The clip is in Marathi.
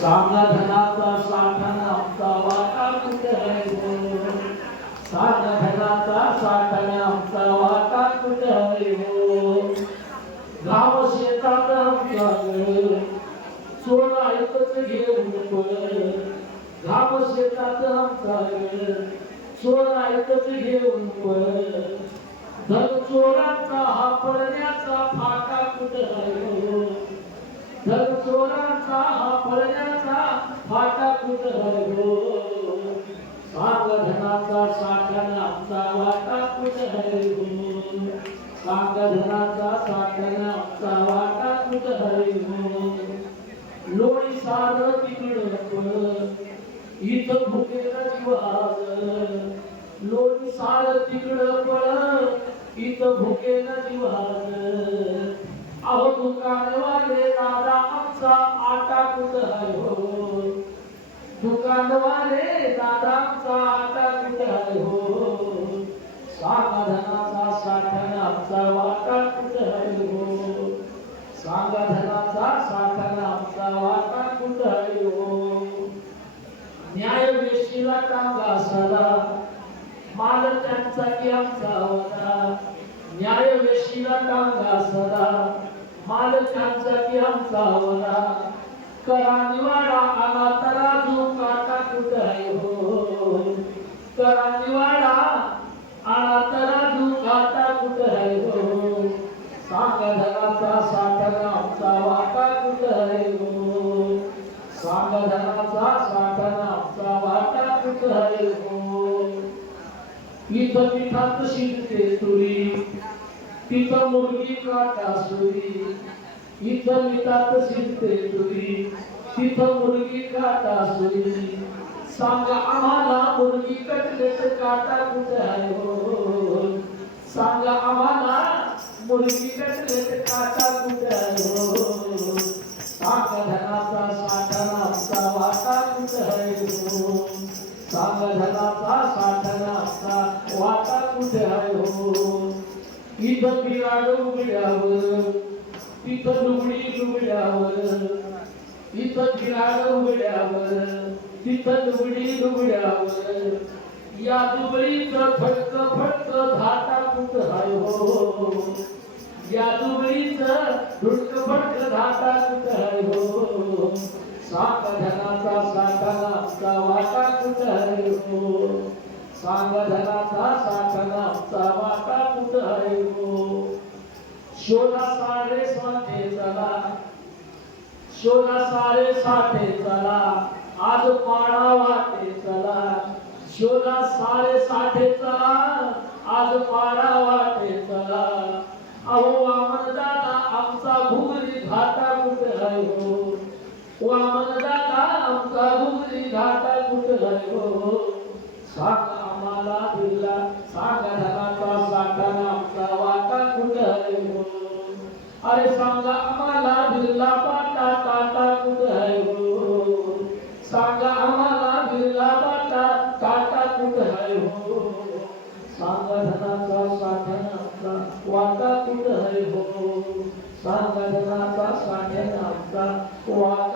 सांगा धनाचा साठा आमचा वाटा कुठे आहे? हो सांगा धनाचा साठा आमचा वाटा कुठे हो गाव शेतात आमचा गळ चोर ऐकत घेऊन पळ गाव शेतात आमचा गळ चोर ऐकत घेऊन पळ धन चोराचा हा पडण्याचा फाटा कुठे हो धन चोराचा हा पडण्याचा फाटा कुठे आहे सांग धनाचा साठा आमचा वाटा कुठे आहे हो सांग धनाचा साठा आमचा वाटा कुठे आहे हो लोणी सार तिकडं पळ इथं भुकेला जीवाज लोणी सार तिकडं पळ इथं भुकेला जीवाज अहो दुकानवाले दादा आमचा आटा कुठं आहे हो दुकानवाले दादांचा आटा कुठं आहे हो सांगा धनाचा वाटा कुठं आहे हो सांगा धनाचा वाटा कुठं आहे हो न्याय वेशीला टांगा सदा माल त्यांचा की आमचा वदा न्याय वेशीला टांगा सदा माल त्यांचा की आमचा वदा करा निवाडा आला तराजू काटा कुठं आहे हो? करा निवाडा आला तराजू काटा कुठ आहे हो? सांगा धनाचा साठा आमचा वाटा कुठ आहे हो? सांगा धनाचा साठा आमचा वाटा कुठं आहे हो? इथं पिठात शिजते तुरी तिथं मुलगी काटा सुरी इथं मिठात शिजते तुरी तिथं मुलगी काटा सुरी. सांगा आम्हाला मुलगी कटलेट काटा कुठे आहे हो? सांगा आम्हाला मुलगी कटलेट काटा कुठे आहे हो? सांगा धनाचा साठा वाटा कुठे आहे हो? सांगा धनाचा साठा वाटा कुठे आहे हो? इथं बिराड उघड्यावर तिथं लुगडी लुगड्यावर तिथं बिराड उघड्यावर तिथं लुगडी लुगड्यावर. या दुबळीच फटक फटक धाटा कुठं हाय हो. या दुबळीच धुडक फटक धाटा कुठं हाय हो. सात धनाचा साठा वाटा कुठं हाय हो. सांग धनाचा साठा वाटा कुठं हाय हो. शोधा सारे साठे चला. शोधा सारे साठे चला. आज पाडा वाटे चला. शोधा सारे साठे चला. आज पाडा वाटे चला. अहो वामन दादा आमचा भुगरी घाटा कुठे आहे हो? वामन दादा आमचा भुगरी घाटा कुठे आहे हो? सांगा आम्हाला दिला सांगा सांगठनाचा साठ्यानाचा वाटा कुठं आहे हो? सांगठनाचा साठ्यानाचा वाटा